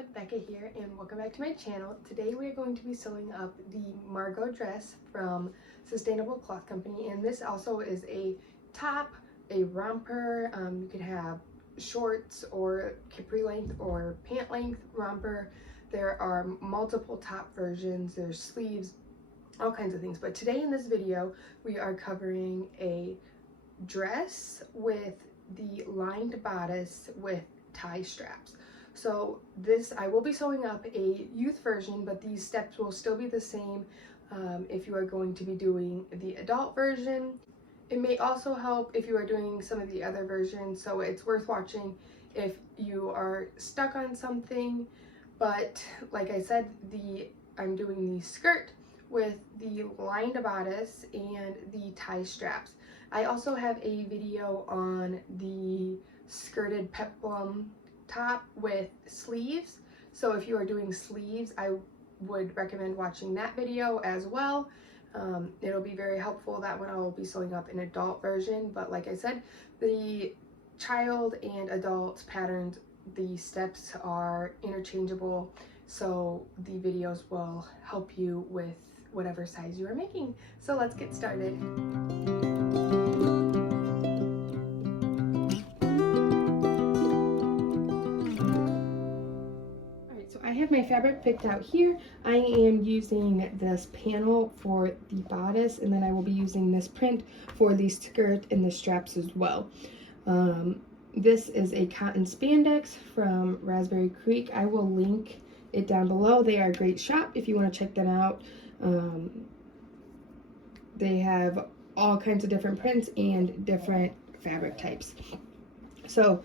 everyone, Becca here and welcome back to my channel. Today we are going to be sewing up the Margo dress from Sustainable Cloth Company, and this also is a top, a romper. You could have shorts or capri length or pant length romper. There are multiple top versions, there's sleeves, all kinds of things. But today in this video we are covering a dress with the lined bodice with tie straps. So this, I will be sewing up a youth version, but these steps will still be the same if you are going to be doing the adult version. It may also help if you are doing some of the other versions, so it's worth watching if you are stuck on something. But like I said, I'm doing the skirt with the lined bodice and the tie straps. I also have a video on the skirted peplum top with sleeves, so if you are doing sleeves I would recommend watching that video as well. It'll be very helpful. That one I will be sewing up an adult version, but like I said, the child and adult patterns, the steps are interchangeable, so the videos will help you with whatever size you are making. So let's get started. I have my fabric picked out here. I am using this panel for the bodice, and then I will be using this print for the skirt and the straps as well. This is a cotton spandex from Raspberry Creek. I will link it down below. They are a great shop if you want to check them out. They have all kinds of different prints and different fabric types. So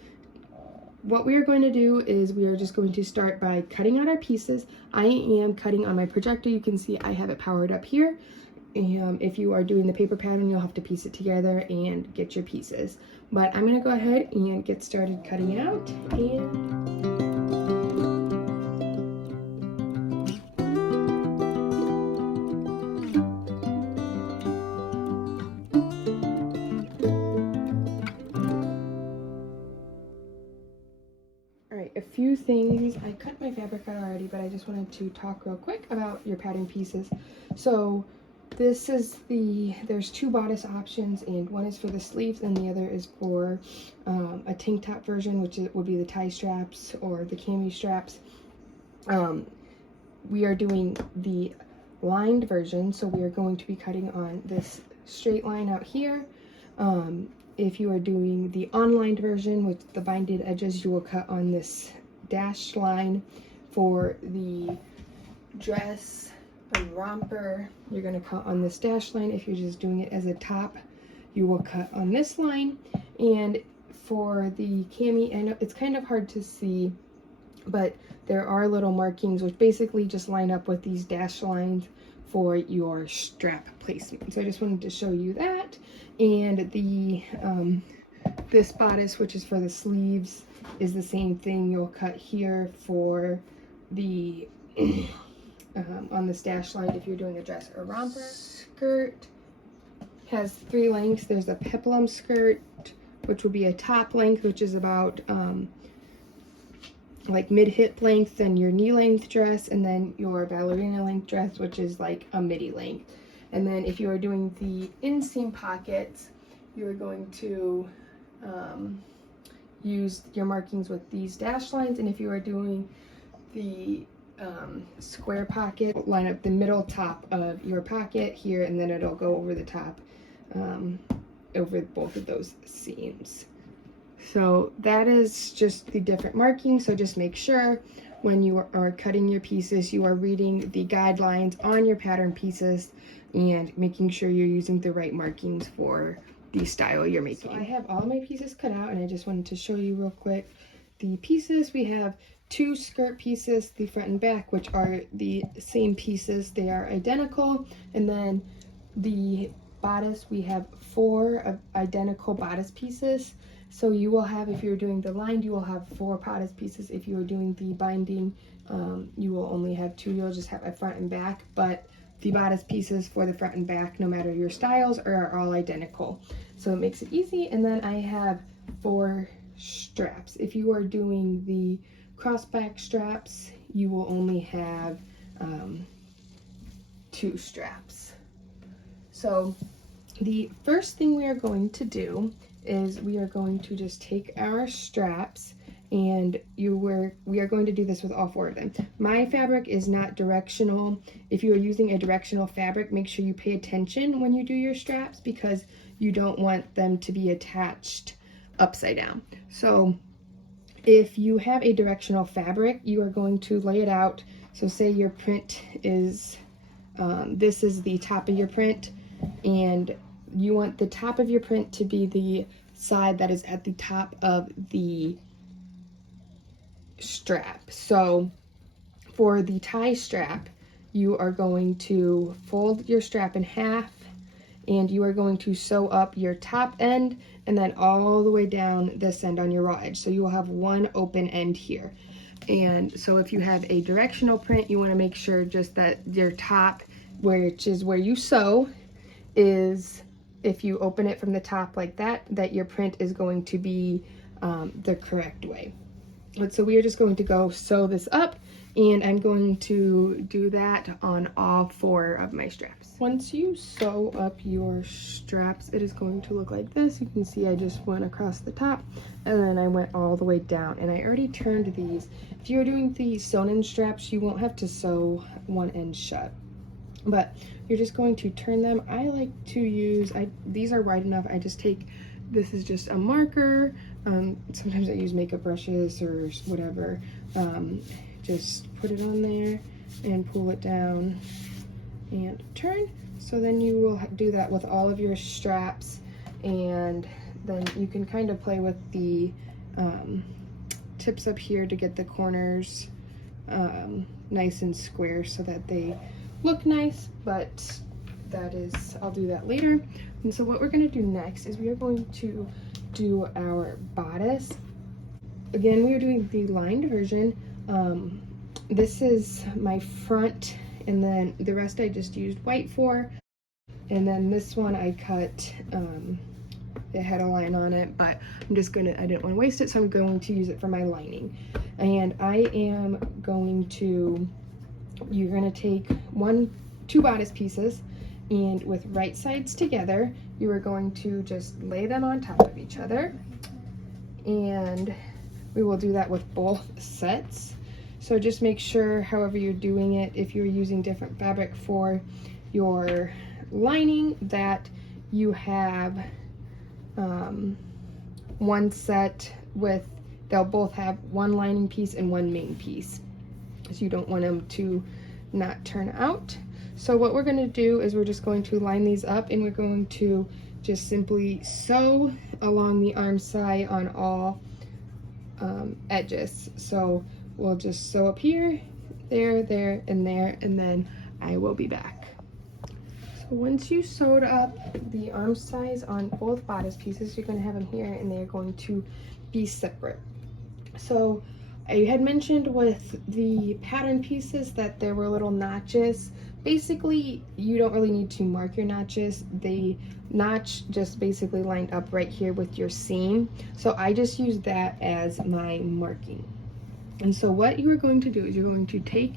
what we are going to do is we are just going to start by cutting out our pieces. I am cutting on my projector. You can see I have it powered up here. And if you are doing the paper pattern, you'll have to piece it together and get your pieces. But I'm going to go ahead and get started cutting out. A few things. I cut my fabric out already, but I just wanted to talk real quick about your pattern pieces. So this is there's two bodice options, and one is for the sleeves and the other is for a tank top version, which would be the tie straps or the cami straps. We are doing the lined version, so we are going to be cutting on this straight line out here. If you are doing the unlined version with the binded edges, you will cut on this dashed line. For the dress and romper, you're going to cut on this dashed line. If you're just doing it as a top, you will cut on this line. And for the cami, I know it's kind of hard to see, but there are little markings which basically just line up with these dashed lines for your strap placement. So I just wanted to show you that. And the this bodice, which is for the sleeves, is the same thing. You'll cut here for the on this dash line if you're doing a dress or romper. Skirt has three lengths. There's a peplum skirt, which will be a top length, which is about like mid-hip length, and your knee length dress, and then your ballerina length dress, which is like a midi length. And then if you are doing the inseam pockets, you are going to use your markings with these dash lines. And if you are doing the square pocket, line up the middle top of your pocket here, and then it'll go over the top over both of those seams. So that is just the different markings. So just make sure when you are cutting your pieces, you are reading the guidelines on your pattern pieces and making sure you're using the right markings for the style you're making. So I have all my pieces cut out, and I just wanted to show you real quick the pieces. We have two skirt pieces, the front and back, which are the same pieces. They are identical. And then the bodice, we have four identical bodice pieces. So you will have, if you're doing the lined, you will have four bodice pieces. If you are doing the binding, you will only have two. You'll just have a front and back, but the bodice pieces for the front and back, no matter your styles, are all identical. So it makes it easy. And then I have four straps. If you are doing the crossback straps, you will only have 2 straps. So the first thing we are going to do is we are going to just take our straps, and we are going to do this with all 4 of them. My fabric is not directional. If you are using a directional fabric, make sure you pay attention when you do your straps, because you don't want them to be attached upside down. So if you have a directional fabric, you are going to lay it out. So say your print is, this is the top of your print, and you want the top of your print to be the side that is at the top of the strap. So for the tie strap, you are going to fold your strap in half, and you are going to sew up your top end and then all the way down this end on your raw edge. So you will have one open end here. And so if you have a directional print, you want to make sure just that your top, which is where you sew, is, if you open it from the top like that, that your print is going to be the correct way. But so we are just going to go sew this up, and I'm going to do that on all 4 of my straps. Once you sew up your straps, it is going to look like this. You can see I just went across the top, and then I went all the way down, and I already turned these. If you're doing the sewn-in straps, you won't have to sew one end shut, but you're just going to turn them. I like to use, these are wide enough. I just take, this is just a marker. Sometimes I use makeup brushes or whatever. Just put it on there and pull it down and turn. So then you will do that with all of your straps, and then you can kind of play with the tips up here to get the corners nice and square so that they look nice, but that is, I'll do that later. And so what we're going to do next is we are going to do our bodice. Again, we are doing the lined version. This is my front, and then the rest I just used white for. And then this one I cut, it had a line on it, but I'm just gonna, I didn't want to waste it, so I'm going to use it for my lining. And I am going to, you're gonna take 2 bodice pieces, and with right sides together, you are going to just lay them on top of each other. And we will do that with both sets. So just make sure, however you're doing it, if you're using different fabric for your lining, that you have one set with, they'll both have one lining piece and one main piece. So you don't want them to not turn out. So what we're going to do is we're just going to line these up, and we're going to just simply sew along the arm side on all edges. So we'll just sew up here, there, there, and there, and then I will be back. So once you sewed up the arm size on both bodice pieces, you're going to have them here, and they're going to be separate. So I had mentioned with the pattern pieces that there were little notches. Basically, you don't really need to mark your notches. The notch just basically lined up right here with your seam. So I just use that as my marking. And so what you are going to do is you're going to take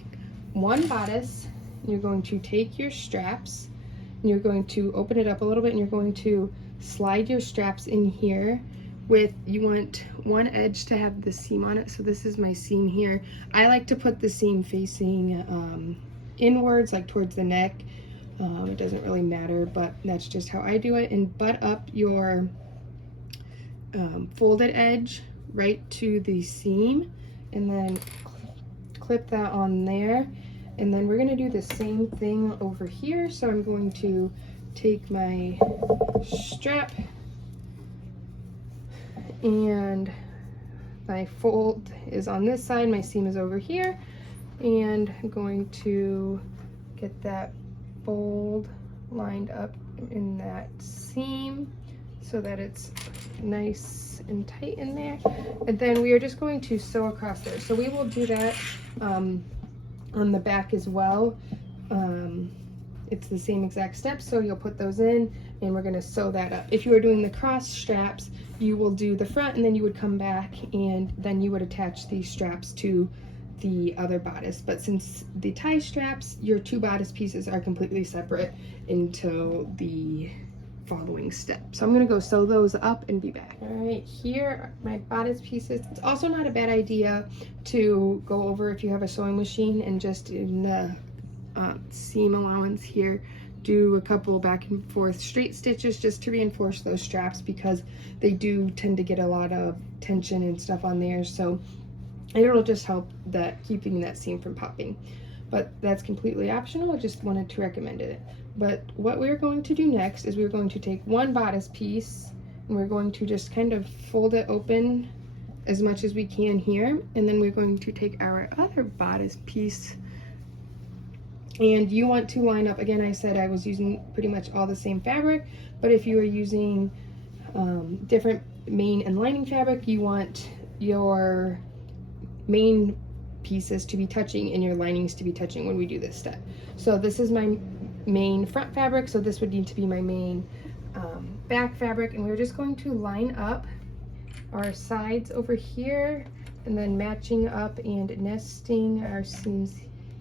one bodice, you're going to take your straps, and you're going to open it up a little bit, and you're going to slide your straps in here with, you want one edge to have the seam on it. So this is my seam here. I like to put the seam facing inwards, like towards the neck. It doesn't really matter, but that's just how I do it. And butt up your folded edge right to the seam, and then clip that on there. And then we're going to do the same thing over here. So I'm going to take my strap, and my fold is on this side, my seam is over here, and I'm going to get that fold lined up in that seam so that it's nice and tight in there. And then we are just going to sew across there. So we will do that on the back as well. It's the same exact steps, so you'll put those in, and we're going to sew that up. If you are doing the cross straps, you will do the front and then you would come back and then you would attach these straps to the other bodice. But since the tie straps, your two bodice pieces are completely separate until the following step. So I'm going to go sew those up and be back. All right, here are my bodice pieces. It's also not a bad idea to go over, if you have a sewing machine, and just in the seam allowance here, do a couple back and forth straight stitches just to reinforce those straps, because they do tend to get a lot of tension and stuff on there. So it'll just help that, keeping that seam from popping. But that's completely optional. I just wanted to recommend it. But what we're going to do next is we're going to take one bodice piece and we're going to just kind of fold it open as much as we can here, and then we're going to take our other bodice piece, and you want to line up, again, I said I was using pretty much all the same fabric, but if you are using different main and lining fabric, you want your main pieces to be touching and your linings to be touching when we do this step. So this is my main front fabric, so this would need to be my main back fabric, and we're just going to line up our sides over here and then matching up and nesting our seams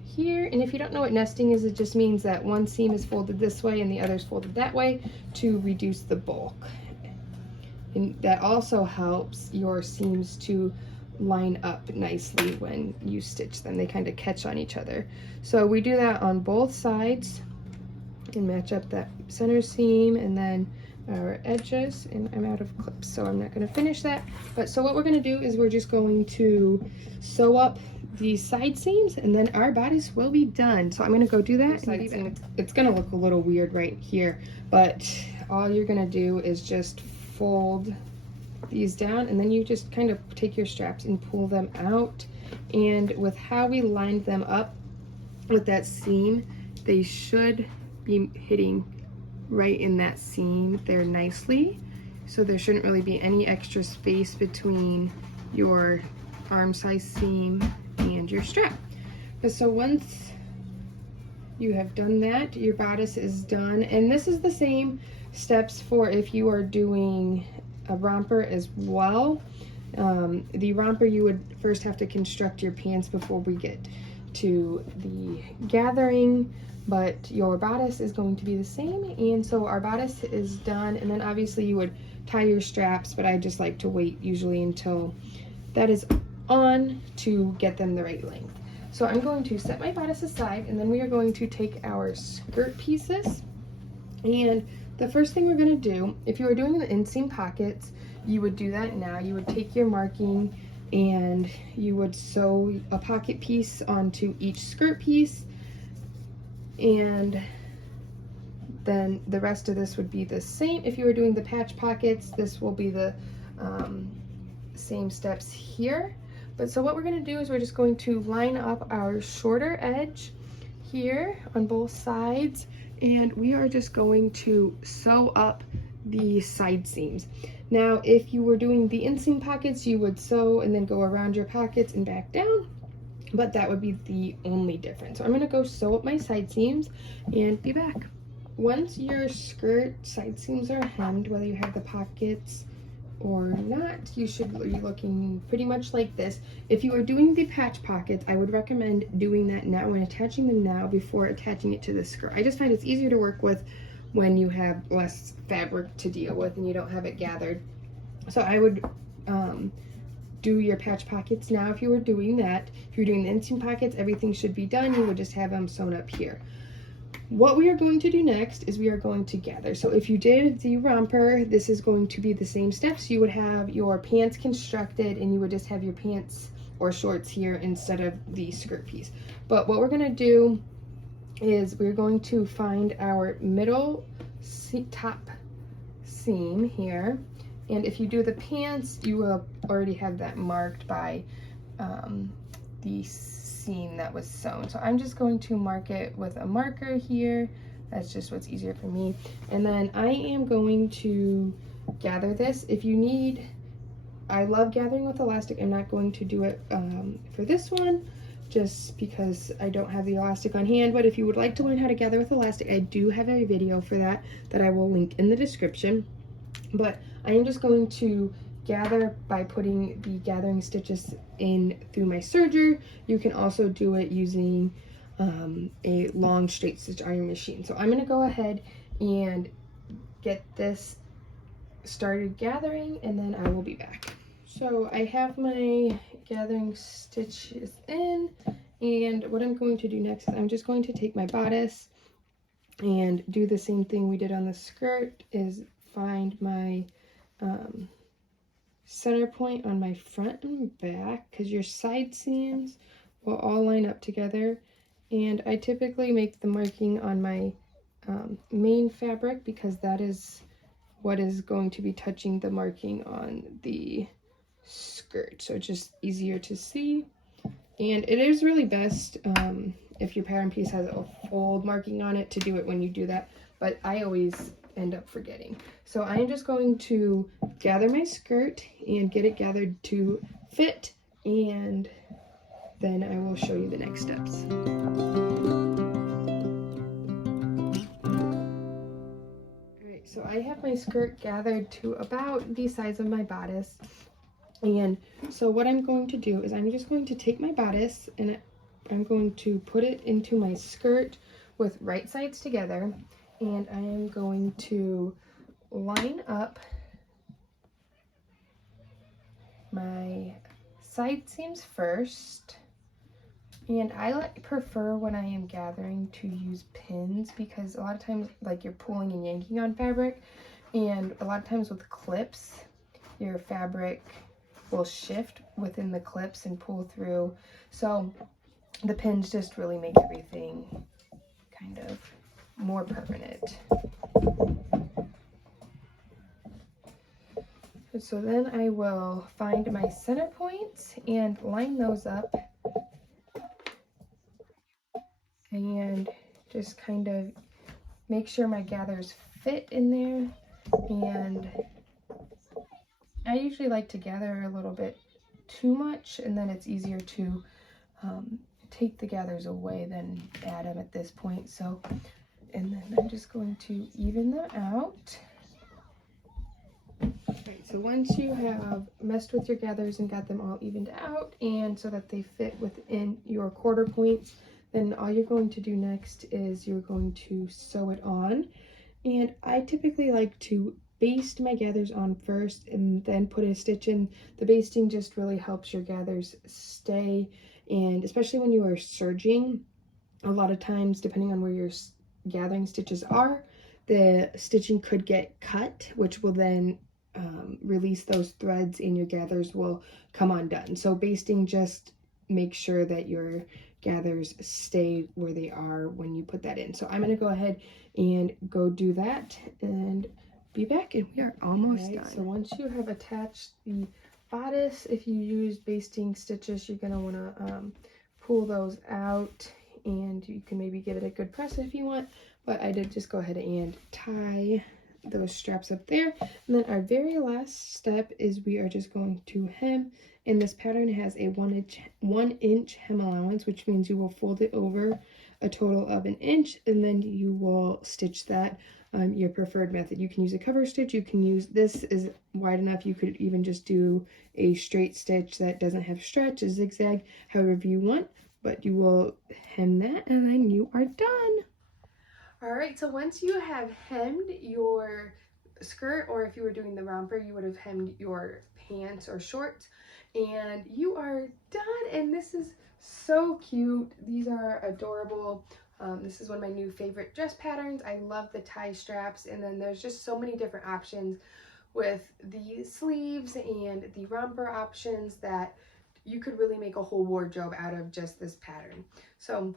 here. And if you don't know what nesting is, it just means that one seam is folded this way and the other is folded that way to reduce the bulk. And that also helps your seams to line up nicely when you stitch them. They kind of catch on each other. So we do that on both sides and match up that center seam and then our edges, and I'm out of clips, so I'm not going to finish that. But so what we're going to do is we're just going to sew up these side seams, and then our bodice will be done. So I'm going to go do that. It's going to look a little weird right here, but all you're going to do is just fold these down, and then you just kind of take your straps and pull them out. And with how we lined them up with that seam, they should be hitting right in that seam there nicely. So there shouldn't really be any extra space between your arm size seam and your strap. So once you have done that, your bodice is done. And this is the same steps for if you are doing a romper as well. The romper, you would first have to construct your pants before we get to the gathering, but your bodice is going to be the same. And so our bodice is done, and then obviously you would tie your straps, but I just like to wait usually until that is on to get them the right length. So I'm going to set my bodice aside, and then we are going to take our skirt pieces. And the first thing we're going to do, if you are doing the inseam pockets, you would do that now. You would take your marking and you would sew a pocket piece onto each skirt piece, and then the rest of this would be the same. If you were doing the patch pockets, this will be the same steps here. But so what we're going to do is we're just going to line up our shorter edge here on both sides, and we are just going to sew up the side seams. Now, if you were doing the inseam pockets, you would sew and then go around your pockets and back down, but that would be the only difference. So I'm going to go sew up my side seams and be back. Once your skirt side seams are hemmed, whether you have the pockets or not, you should be looking pretty much like this. If you are doing the patch pockets, I would recommend doing that now and attaching them now before attaching it to the skirt. I just find it's easier to work with when you have less fabric to deal with and you don't have it gathered. So I would do your patch pockets now if you were doing that. If you're doing the inseam pockets, everything should be done. You would just have them sewn up here. What we are going to do next is we are going to gather. So if you did the romper, this is going to be the same steps. You would have your pants constructed and you would just have your pants or shorts here instead of the skirt piece. But what we're going to do is we're going to find our middle top seam here. And if you do the pants, you will already have that marked by the seam that was sewn. So I'm just going to mark it with a marker here. That's just what's easier for me. And then I am going to gather this. If you need, I love gathering with elastic. I'm not going to do it for this one, just because I don't have the elastic on hand. But if you would like to learn how to gather with elastic, I do have a video for that I will link in the description. But I am just going to gather by putting the gathering stitches in through my serger. You can also do it using a long straight stitch iron machine. So I'm going to go ahead and get this started gathering, and then I will be back. So I have my gathering stitches in, and what I'm going to do next is I'm just going to take my bodice and do the same thing we did on the skirt, is find my center point on my front and back, because your side seams will all line up together. And I typically make the marking on my main fabric, because that is what is going to be touching the marking on the skirt, so it's just easier to see. And it is really best if your pattern piece has a fold marking on it to do it when you do that, but I always end up forgetting. So I am just going to gather my skirt and get it gathered to fit, and then I will show you the next steps. Alright, so I have my skirt gathered to about the size of my bodice. And so what I'm going to do is I'm just going to take my bodice and I'm going to put it into my skirt with right sides together, and I am going to line up my side seams first. And I prefer when I am gathering to use pins, because a lot of times, like, you're pulling and yanking on fabric, and a lot of times with clips your fabric will shift within the clips and pull through. So the pins just really make everything kind of more permanent. So then I will find my center points and line those up, and just kind of make sure my gathers fit in there. And I usually like to gather a little bit too much, and then it's easier to take the gathers away than add them at this point. So, and then I'm just going to even them out. Okay, so once you have messed with your gathers and got them all evened out, and so that they fit within your quarter points, then all you're going to do next is you're going to sew it on. And I typically like to baste my gathers on first and then put a stitch in. The basting just really helps your gathers stay, and especially when you are serging, a lot of times, depending on where your gathering stitches are, the stitching could get cut, which will then release those threads and your gathers will come undone. So basting just makes sure that your gathers stay where they are when you put that in. So I'm going to go ahead and go do that and be back, and we are almost done. So once you have attached the bodice, if you use basting stitches, you're going to want to pull those out, and you can maybe give it a good press if you want, but I did just go ahead and tie those straps up there. And then our very last step is we are just going to hem, and this pattern has a 1 inch hem allowance, which means you will fold it over a total of 1 inch, and then you will stitch that your preferred method. You can use a cover stitch, you can use, this is wide enough, you could even just do a straight stitch that doesn't have stretch, a zigzag, however you want, but you will hem that and then you are done. Alright, so once you have hemmed your skirt, or if you were doing the romper, you would have hemmed your pants or shorts, and you are done. And this is so cute. These are adorable. This is one of my new favorite dress patterns. I love the tie straps, and then there's just so many different options with the sleeves and the romper options that you could really make a whole wardrobe out of just this pattern. So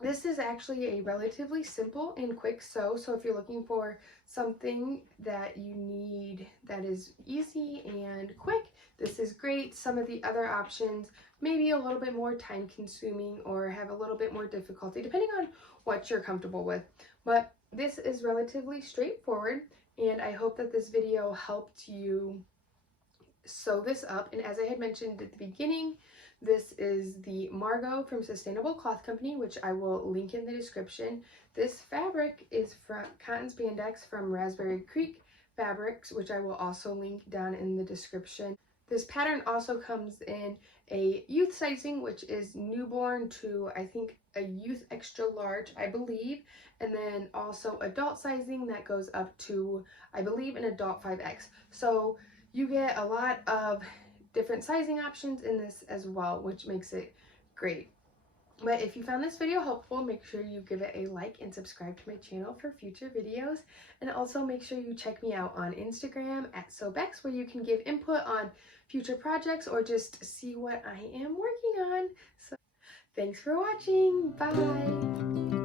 this is actually a relatively simple and quick sew, so if you're looking for something that you need that is easy and quick, this is great. Some of the other options may be a little bit more time consuming or have a little bit more difficulty depending on what you're comfortable with, but this is relatively straightforward, and I hope that this video helped you sew this up. And as I had mentioned at the beginning, this is the Margo from Sustainable Cloth Company, which I will link in the description. This fabric is from cotton spandex from Raspberry Creek Fabrics, which I will also link down in the description. This pattern also comes in a youth sizing, which is newborn to, I think, a youth extra large, I believe, and then also adult sizing that goes up to, I believe, an adult 5X. So you get a lot of different sizing options in this as well, which makes it great. But if you found this video helpful, make sure you give it a like and subscribe to my channel for future videos. And also make sure you check me out on Instagram at @sobex, where you can give input on future projects or just see what I am working on. So thanks for watching. Bye.